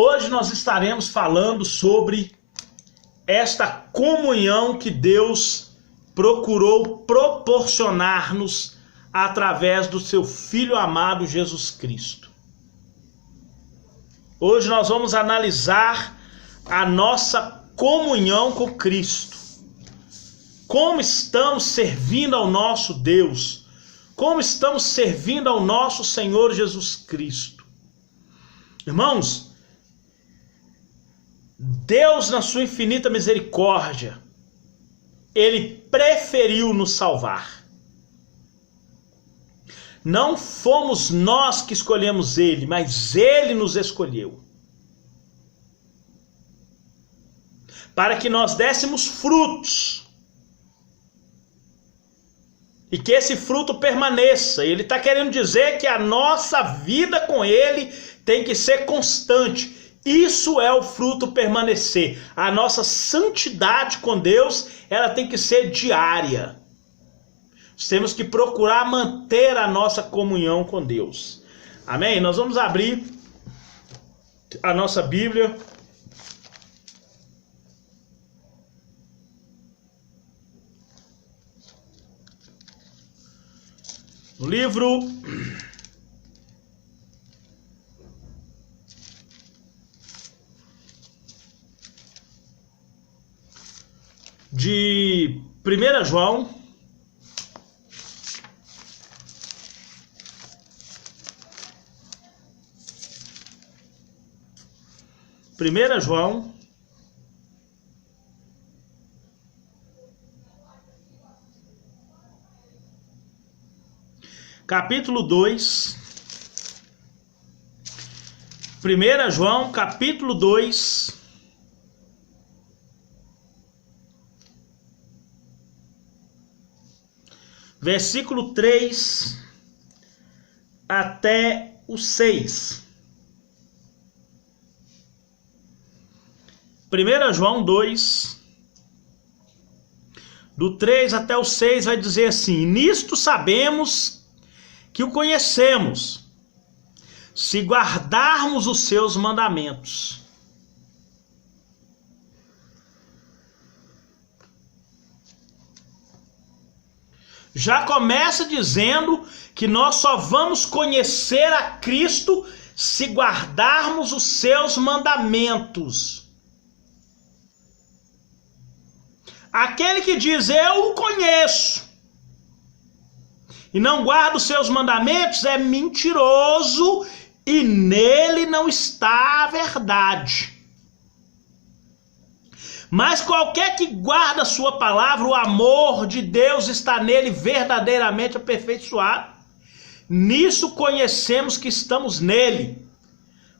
Hoje nós estaremos falando sobre esta comunhão que Deus procurou proporcionar-nos através do seu Filho amado Jesus Cristo. Hoje nós vamos analisar a nossa comunhão com Cristo. Como estamos servindo ao nosso Deus? Como estamos servindo ao nosso Senhor Jesus Cristo? Irmãos, Deus, na sua infinita misericórdia, Ele preferiu nos salvar. Não fomos nós que escolhemos Ele, mas Ele nos escolheu. Para que nós dessemos frutos. E que esse fruto permaneça. Ele está querendo dizer que a nossa vida com Ele tem que ser constante. Isso é o fruto permanecer. A nossa santidade com Deus, ela tem que ser diária. Nós temos que procurar manter a nossa comunhão com Deus. Amém? Nós vamos abrir a nossa Bíblia. No livro de 1 João, capítulo 2, 1 João, capítulo 2, versículo 3 até o 6. 1 João 2, do 3 até o 6, vai dizer assim: nisto sabemos que o conhecemos, se guardarmos os seus mandamentos. Já começa dizendo que nós só vamos conhecer a Cristo se guardarmos os seus mandamentos. Aquele que diz eu o conheço e não guarda os seus mandamentos é mentiroso e nele não está a verdade. Mas qualquer que guarda a sua palavra, o amor de Deus está nele verdadeiramente aperfeiçoado. Nisso conhecemos que estamos nele.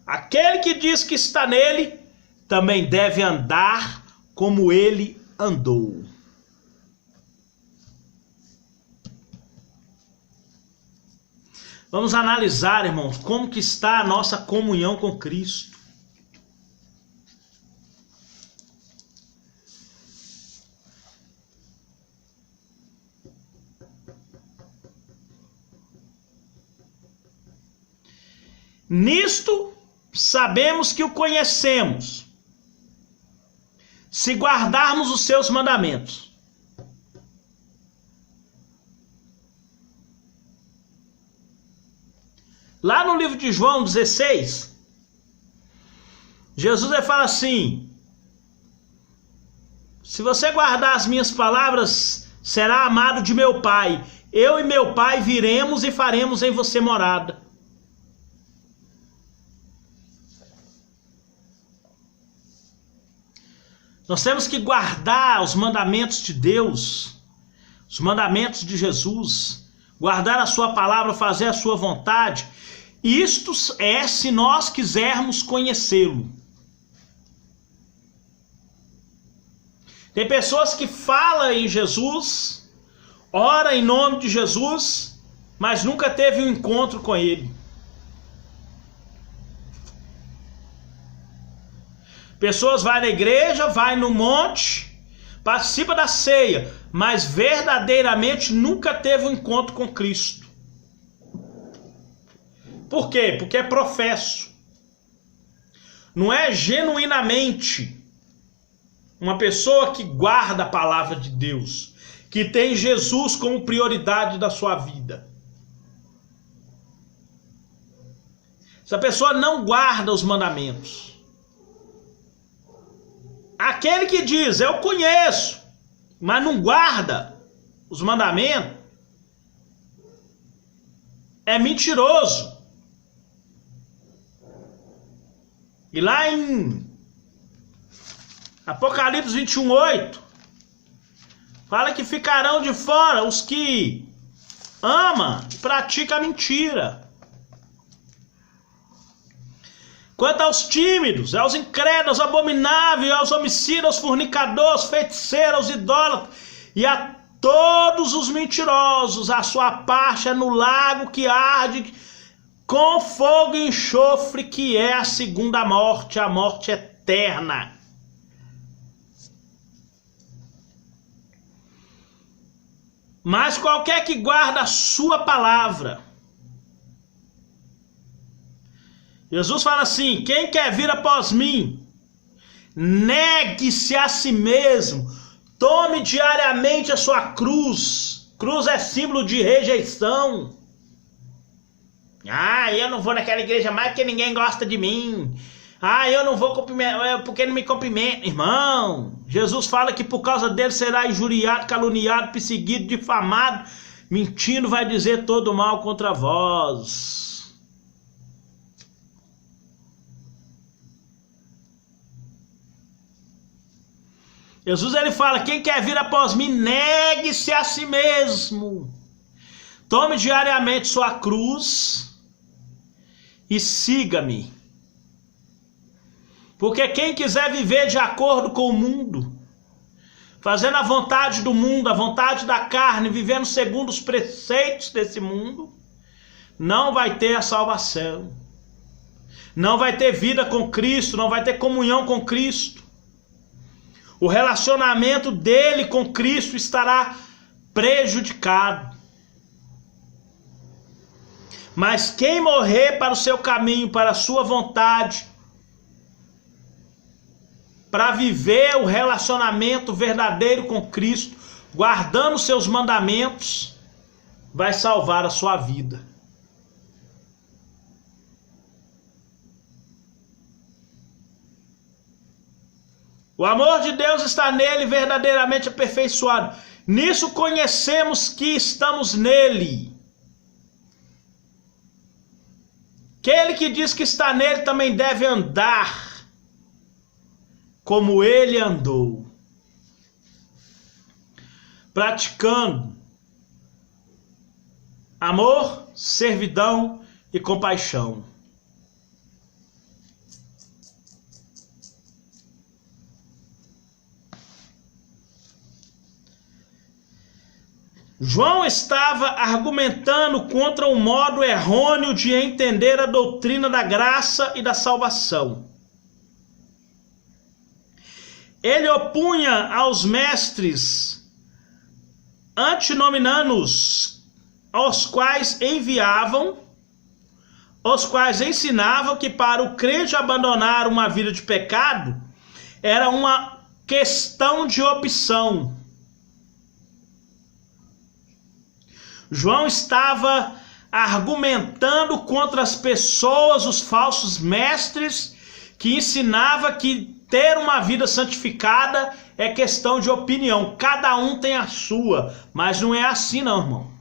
Aquele que diz que está nele, também deve andar como ele andou. Vamos analisar, irmãos, como que está a nossa comunhão com Cristo. Nisto sabemos que o conhecemos, se guardarmos os seus mandamentos. Lá no livro de João 16, Jesus fala assim: se você guardar as minhas palavras, será amado de meu Pai. Eu e meu Pai viremos e faremos em você morada. Nós temos que guardar os mandamentos de Deus, os mandamentos de Jesus, guardar a sua palavra, fazer a sua vontade. Isto é se nós quisermos conhecê-lo. Tem pessoas que falam em Jesus, ora em nome de Jesus, mas nunca teve um encontro com ele. Pessoas vão na igreja, vai no monte, participa da ceia, mas verdadeiramente nunca teve um encontro com Cristo. Por quê? Porque é professo. não é genuinamente uma pessoa que guarda a palavra de Deus, que tem Jesus como prioridade da sua vida. Essa pessoa não guarda os mandamentos. Aquele que diz, eu conheço, mas não guarda os mandamentos, é mentiroso. E lá em Apocalipse 21:8, fala que ficarão de fora os que amam e praticam a mentira. Quanto aos tímidos, aos incrédulos, aos abomináveis, aos homicidas, aos fornicadores, feiticeiros, aos idólatras e a todos os mentirosos, a sua parte é no lago que arde com fogo e enxofre, que é a segunda morte, a morte eterna. Mas qualquer que guarda a sua palavra, Jesus fala assim, quem quer vir após mim, negue-se a si mesmo, tome diariamente a sua cruz. Cruz é símbolo de rejeição. Ah, eu não vou naquela igreja mais porque ninguém gosta de mim. Ah, eu não vou porque não me cumprimenta. Irmão, Jesus fala que por causa dele será injuriado, caluniado, perseguido, difamado, mentindo vai dizer todo mal contra vós. Jesus ele fala, quem quer vir após mim, negue-se a si mesmo. Tome diariamente sua cruz e siga-me. Porque quem quiser viver de acordo com o mundo, fazendo a vontade do mundo, a vontade da carne, vivendo segundo os preceitos desse mundo, não vai ter a salvação. Não vai ter vida com Cristo, não vai ter comunhão com Cristo. O relacionamento dele com Cristo estará prejudicado. Mas quem morrer para o seu caminho, para a sua vontade, para viver o relacionamento verdadeiro com Cristo, guardando seus mandamentos, vai salvar a sua vida. O amor de Deus está nele verdadeiramente aperfeiçoado. Nisso conhecemos que estamos nele. Aquele que diz que está nele também deve andar como ele andou, praticando amor, servidão e compaixão. João estava argumentando contra um modo errôneo de entender a doutrina da graça e da salvação. Ele opunha aos mestres antinomianos, aos quais enviavam, os quais ensinavam que para o crente abandonar uma vida de pecado era uma questão de opção. João estava argumentando contra as pessoas, os falsos mestres, que ensinavam que ter uma vida santificada é questão de opinião. Cada um tem a sua, mas não é assim não, irmão.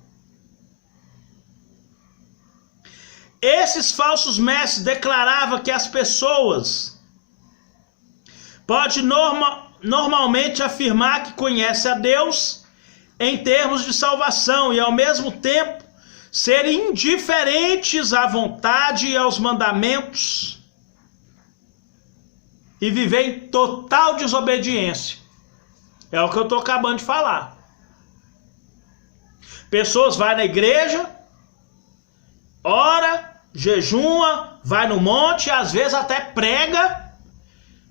Esses falsos mestres declaravam que as pessoas podem normalmente afirmar que conhecem a Deus em termos de salvação e ao mesmo tempo serem indiferentes à vontade e aos mandamentos e viver em total desobediência. É o que eu estou acabando de falar. Pessoas vão na igreja, ora, jejuma, vai no monte, às vezes até prega,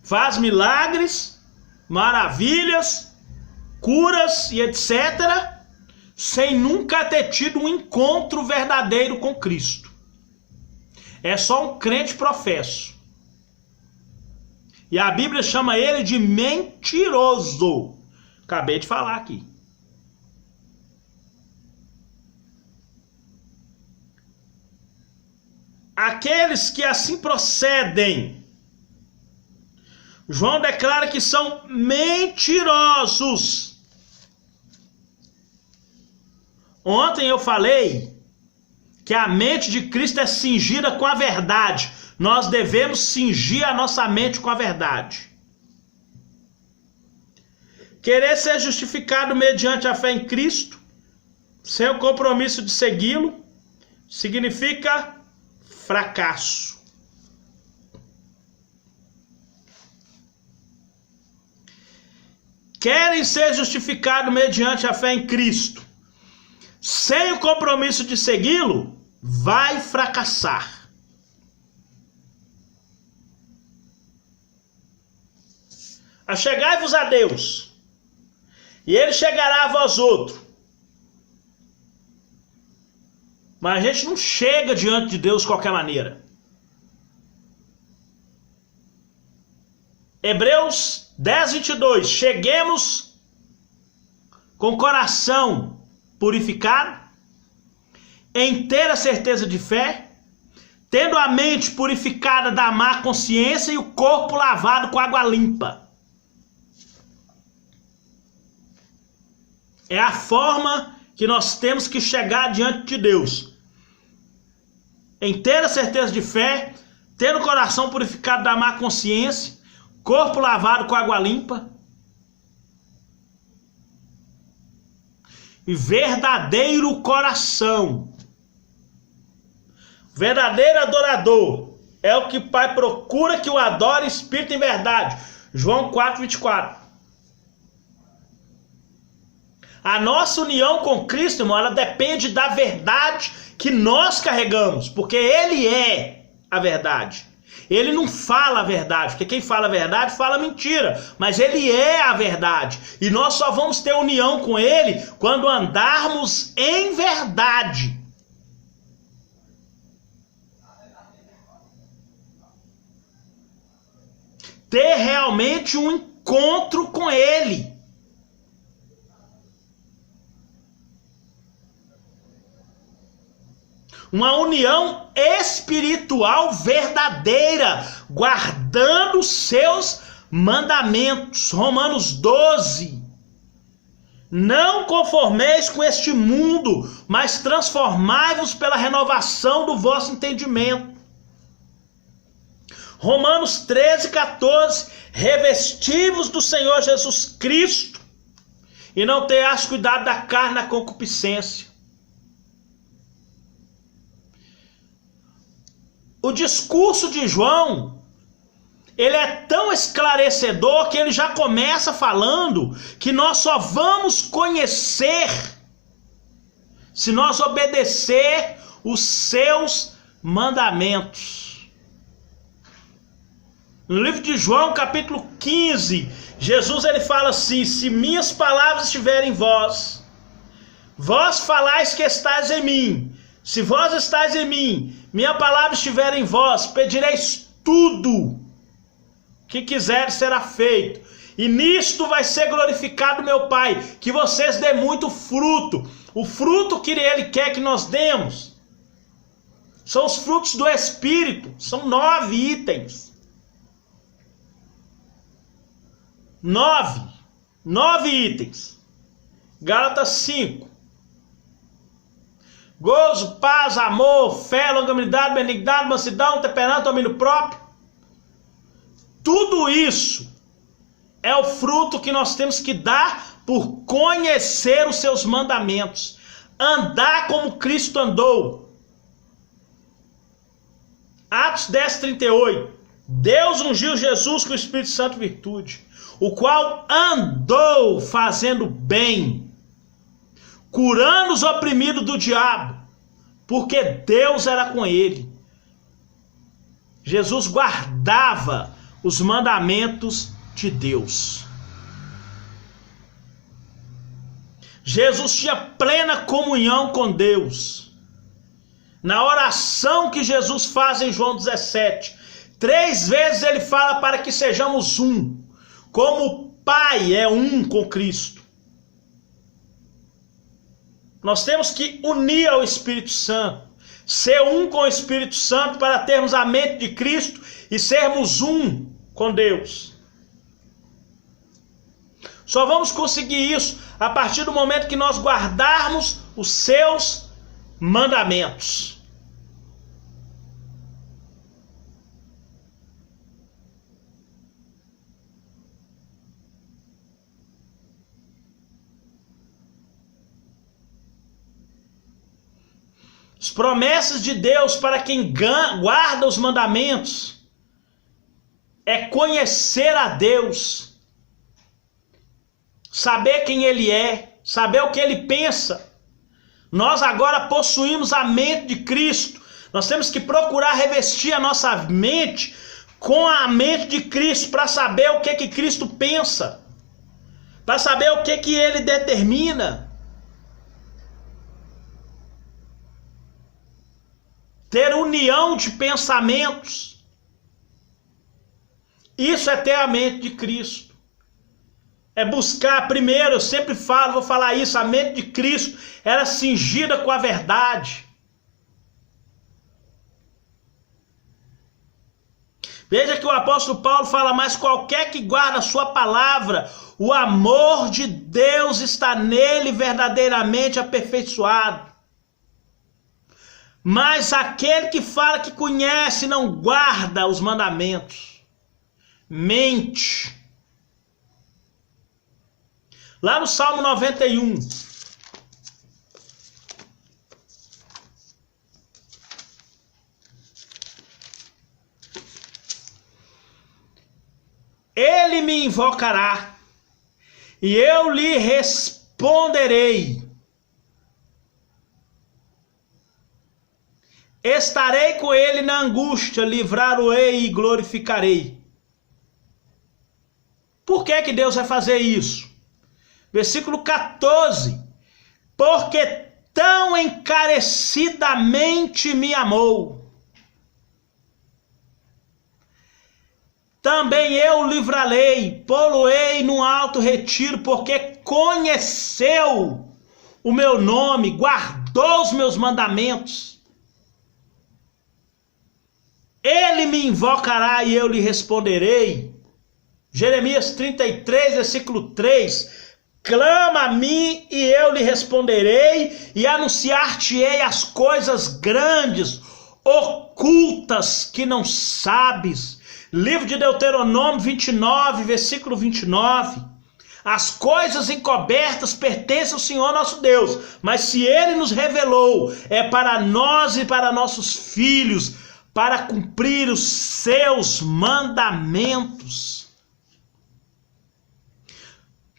faz milagres, maravilhas, curas e etc., sem nunca ter tido um encontro verdadeiro com Cristo. É só um crente professo. E a Bíblia chama ele de mentiroso. Acabei de falar aqui. Aqueles que assim procedem, João declara que são mentirosos. Ontem eu falei que a mente de Cristo é cingida com a verdade. Nós devemos cingir a nossa mente com a verdade. Querer ser justificado mediante a fé em Cristo, sem o compromisso de segui-lo, significa fracasso. Querem ser justificados mediante a fé em Cristo, sem o compromisso de segui-lo, vai fracassar. Achegai-vos a Deus, e Ele chegará a vós outros. Mas a gente não chega diante de Deus de qualquer maneira. Hebreus 10, 22. Cheguemos com o coração purificado, em inteira certeza de fé, tendo a mente purificada da má consciência e o corpo lavado com água limpa. É a forma que nós temos que chegar diante de Deus. Em inteira certeza de fé, tendo o coração purificado da má consciência, corpo lavado com água limpa, e verdadeiro coração. Verdadeiro adorador é o que o Pai procura que o adore em espírito e em verdade. João 4, 24. A nossa união com Cristo, irmão, ela depende da verdade que nós carregamos, porque Ele é a verdade. Ele não fala a verdade, porque quem fala a verdade fala mentira, mas Ele é a verdade. E nós só vamos ter união com Ele quando andarmos em verdade. Ter realmente um encontro com Ele. Uma união espiritual verdadeira, guardando os seus mandamentos. Romanos 12. Não conformeis com este mundo, mas transformai-vos pela renovação do vosso entendimento. Romanos 13, 14. Revesti-vos do Senhor Jesus Cristo, e não tenhais cuidado da carne na concupiscência. O discurso de João, ele é tão esclarecedor que ele já começa falando que nós só vamos conhecer se nós obedecer os seus mandamentos. No livro de João, capítulo 15, Jesus ele fala assim: se minhas palavras estiverem em vós, vós falais que estáis em mim. Se vós estáis em mim, minha palavra estiver em vós, pedireis tudo que quiseres será feito. E nisto vai ser glorificado meu Pai, que vocês dêem muito fruto. O fruto que Ele quer que nós demos são os frutos do Espírito. São 9 itens. 9 itens. Gálatas 5. Gozo, paz, amor, fé, longanimidade, benignidade, mansidão, temperança, domínio próprio. Tudo isso é o fruto que nós temos que dar por conhecer os seus mandamentos. Andar como Cristo andou. Atos 10, 38. Deus ungiu Jesus com o Espírito Santo e virtude, o qual andou fazendo bem, curando os oprimidos do diabo, porque Deus era com ele. Jesus guardava os mandamentos de Deus. Jesus tinha plena comunhão com Deus. Na oração que Jesus faz em João 17, 3 vezes ele fala para que sejamos um, como o Pai é um com Cristo. Nós temos que unir ao Espírito Santo, ser um com o Espírito Santo para termos a mente de Cristo e sermos um com Deus. Só vamos conseguir isso a partir do momento que nós guardarmos os seus mandamentos. As promessas de Deus para quem guarda os mandamentos é conhecer a Deus, saber quem Ele é, saber o que Ele pensa. Nós agora possuímos a mente de Cristo. Nós temos que procurar revestir a nossa mente com a mente de Cristo para saber o que Cristo pensa, para saber o que Ele determina. Ter união de pensamentos. Isso é ter a mente de Cristo. É buscar, primeiro, eu sempre falo, vou falar isso, a mente de Cristo era cingida com a verdade. Veja que o apóstolo Paulo fala, mas qualquer que guarda a sua palavra, o amor de Deus está nele verdadeiramente aperfeiçoado. Mas aquele que fala que conhece e não guarda os mandamentos, mente. Lá no Salmo 91. Ele me invocará, e eu lhe responderei. Estarei com ele na angústia, livrá-lo-ei e glorificarei. Por que Deus vai fazer isso? Versículo 14. Porque tão encarecidamente me amou, também eu o livrarei, pô-lo-ei no alto retiro, porque conheceu o meu nome, guardou os meus mandamentos. Ele me invocará e eu lhe responderei. Jeremias 33, versículo 3. Clama a mim e eu lhe responderei e anunciar-te-ei as coisas grandes, ocultas que não sabes. Livro de Deuteronômio 29, versículo 29. As coisas encobertas pertencem ao Senhor nosso Deus, mas se Ele nos revelou, é para nós e para nossos filhos, para cumprir os seus mandamentos.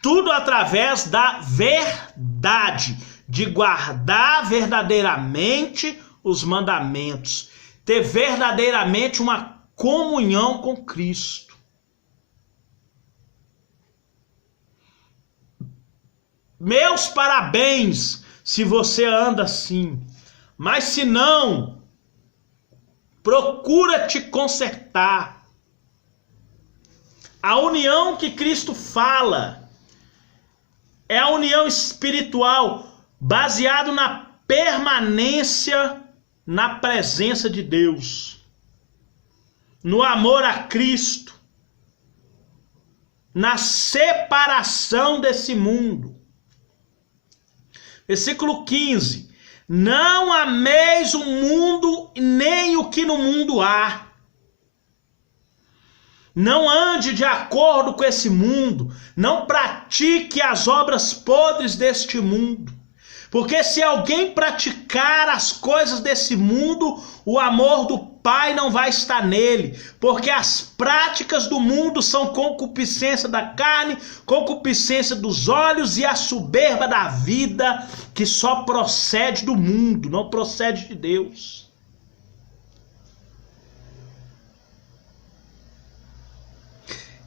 Tudo através da verdade, de guardar verdadeiramente os mandamentos, ter verdadeiramente uma comunhão com Cristo. Meus parabéns se você anda assim, mas se não, procura te consertar. A união que Cristo fala é a união espiritual baseada na permanência na presença de Deus, no amor a Cristo, na separação desse mundo. Versículo 15. Não ameis o mundo nem o que no mundo há. Não ande de acordo com esse mundo, não pratique as obras podres deste mundo. Porque se alguém praticar as coisas desse mundo, o amor do Pai não vai estar nele. Porque as práticas do mundo são concupiscência da carne, concupiscência dos olhos e a soberba da vida, que só procede do mundo, não procede de Deus.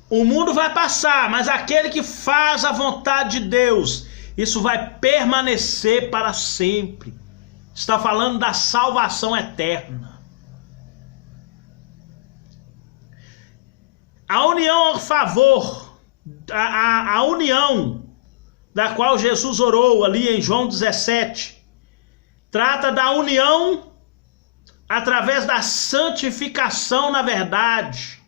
O mundo vai passar, mas aquele que faz a vontade de Deus, isso vai permanecer para sempre. Está falando da salvação eterna. A união a favor, a união da qual Jesus orou ali em João 17, trata da união através da santificação na verdade.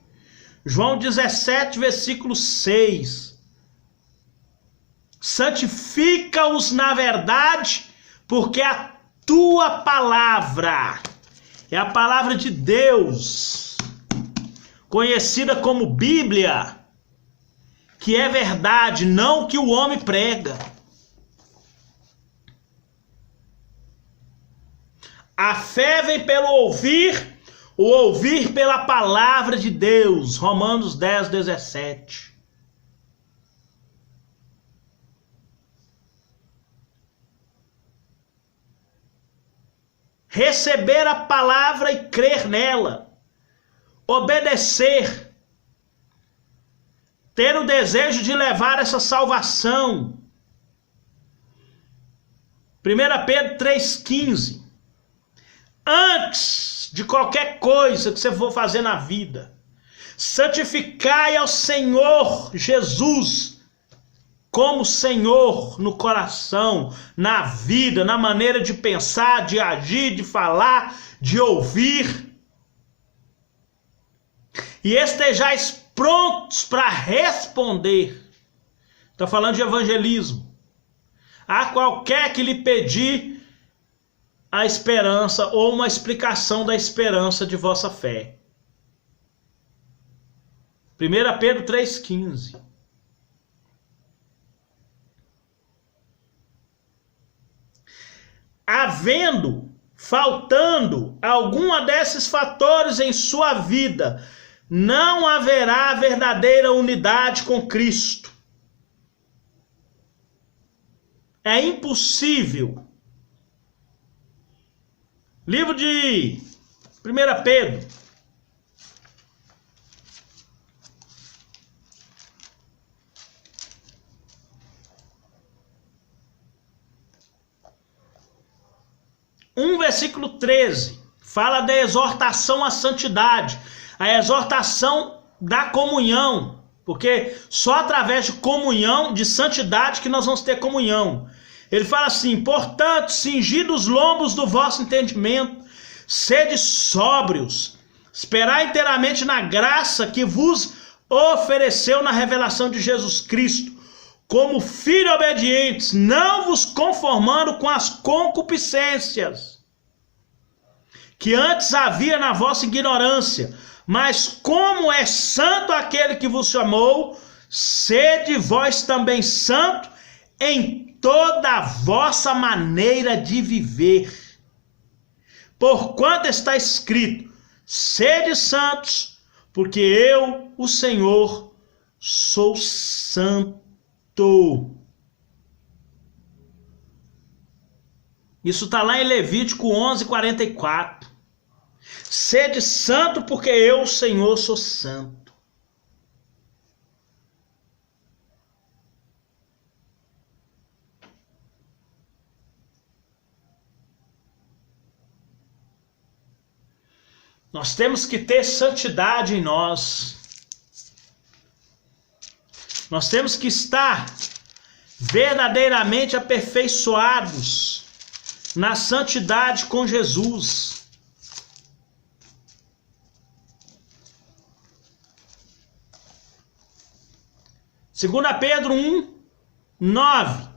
João 17, versículo 6. Santifica-os na verdade, porque a tua palavra é a palavra de Deus, conhecida como Bíblia, que é verdade, não o que o homem prega. A fé vem pelo ouvir, o ouvir pela palavra de Deus. Romanos 10, 17. Receber a palavra e crer nela. Obedecer. Ter o desejo de levar essa salvação. 1 Pedro 3,15. Antes de qualquer coisa que você for fazer na vida, santificai ao Senhor Jesus como Senhor no coração, na vida, na maneira de pensar, de agir, de falar, de ouvir. E estejais prontos para responder. Está falando de evangelismo. A qualquer que lhe pedir a esperança ou uma explicação da esperança de vossa fé. 1 Pedro 3,15. Faltando alguma desses fatores em sua vida, não haverá verdadeira unidade com Cristo. É impossível. Livro de 1 Pedro. Versículo 13, fala da exortação à santidade, a exortação da comunhão, porque só através de comunhão, de santidade, que nós vamos ter comunhão. Ele fala assim: portanto, cingidos os lombos do vosso entendimento, sede sóbrios, esperai inteiramente na graça que vos ofereceu na revelação de Jesus Cristo, como filhos obedientes, não vos conformando com as concupiscências que antes havia na vossa ignorância, mas como é santo aquele que vos chamou, sede vós também santo em toda a vossa maneira de viver. Porquanto está escrito: sede santos, porque eu, o Senhor, sou santo. Isso está lá em Levítico 11:44. Sede santo, porque eu, o Senhor, sou santo. Nós temos que ter santidade em nós. Nós temos que estar verdadeiramente aperfeiçoados na santidade com Jesus. 2 Pedro 1:9.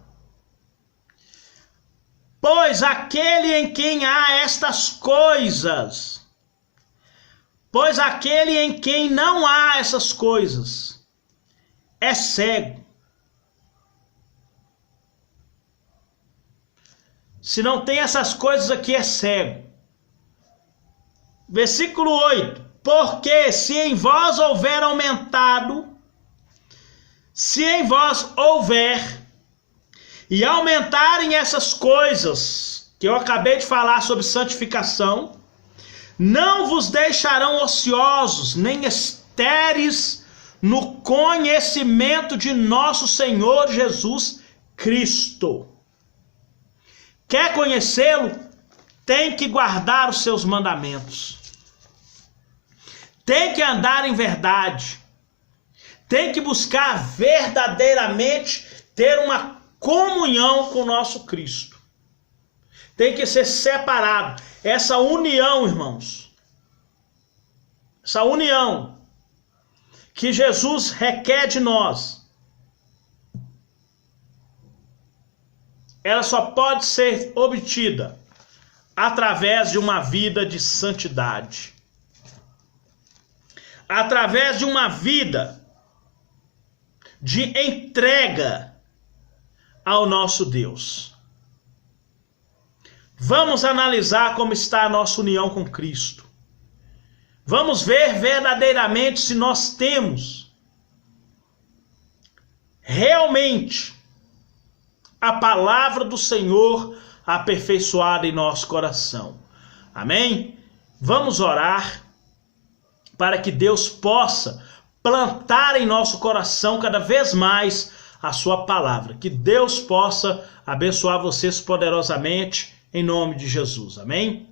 Pois aquele em quem há estas coisas, pois aquele em quem não há essas coisas, é cego. Se não tem essas coisas aqui, é cego. Versículo 8. Porque se em vós houver aumentado, se em vós houver e aumentarem essas coisas que eu acabei de falar sobre santificação, não vos deixarão ociosos, nem estéreis no conhecimento de nosso Senhor Jesus Cristo. Quer conhecê-lo? Tem que guardar os seus mandamentos. Tem que andar em verdade. tem que buscar verdadeiramente ter uma comunhão com o nosso Cristo. Tem que ser separado. Essa união, irmãos, essa união que Jesus requer de nós, ela só pode ser obtida através de uma vida de santidade. Através de uma vida de entrega ao nosso Deus. Vamos analisar como está a nossa união com Cristo. Vamos ver verdadeiramente se nós temos realmente a palavra do Senhor aperfeiçoada em nosso coração. Amém? Vamos orar para que Deus possa plantar em nosso coração cada vez mais a sua palavra. Que Deus possa abençoar vocês poderosamente em nome de Jesus. Amém?